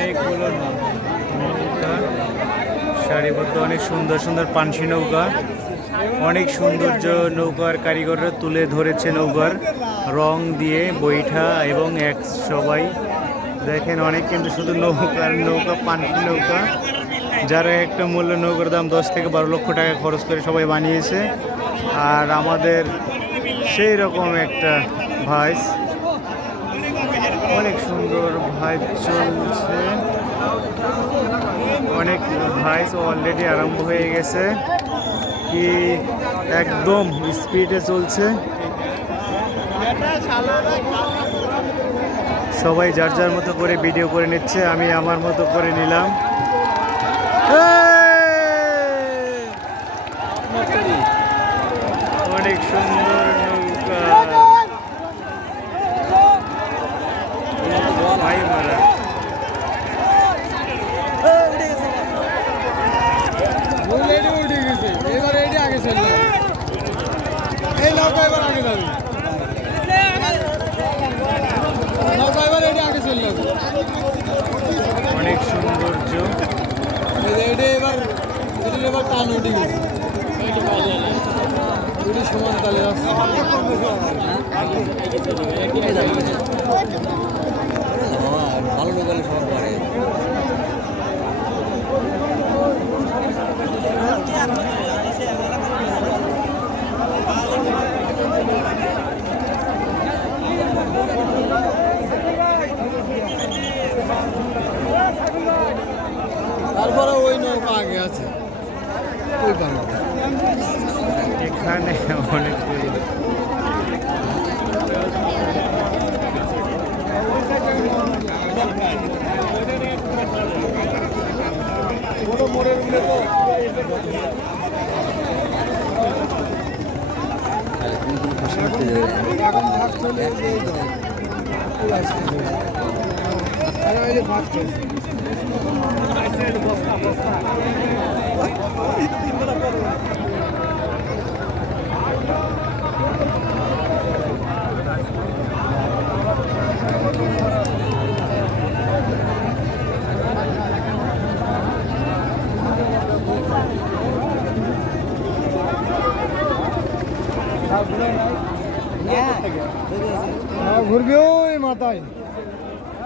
অনেকগুলো নৌকা সারিবদ্ধ, অনেক সুন্দর সুন্দর পানসি নৌকা, অনেক সৌন্দর্য নৌকার কারিগররা তুলে ধরেছে নৌকার রং দিয়ে বৈঠা এবং এক সবাই। দেখেন অনেক কিন্তু শুধু নৌকার নৌকা, পানসি নৌকা, যারা একটা মূল্য নৌকার দাম দশ থেকে বারো লক্ষ টাকা খরচ করে সবাই বানিয়েছে। আর আমাদের সেই রকম একটা ভাইস। সুন্দর ভাই চলছে। অনেক ভাইস অলরেডি আরম্ভ হয়ে গেছে। কি একদম স্পিডে চলছে। সবাই যার যার মতো করে ভিডিও করে নিচ্ছে, আমি আমার মতো করে নিলাম এই! অনেক সুন্দর নৌকা ভাই মারা অলরেডি উঠে গেছে এবার এটি আগে চলবে এই নৌকা এবার আগে যাবে নৌকা এবার এটি আগে চলবে অনেক সৌন্দর্য। এবার এবার টান উঠে গেছে দুটি সমান তালে যাচ্ছে। ভালো লোকালে সবার তারপরে ওই নৌকা আগে আছে ওই এখানে অনেক এখন ভাগ চলে তো। যে ভাগ চলছে। হ্যাঁ ঘুরবে ওই মাথায়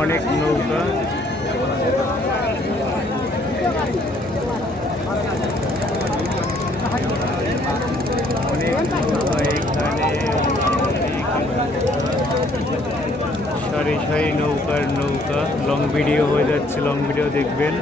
অনেক নৌকা। অনেক নৌকা এখানে। সারি সারি, নৌকার নৌকা। লং ভিডিও হয়ে যাচ্ছে লং ভিডিও দেখবেন।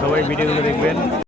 সবাই ভিডিওগুলো দেখবেন।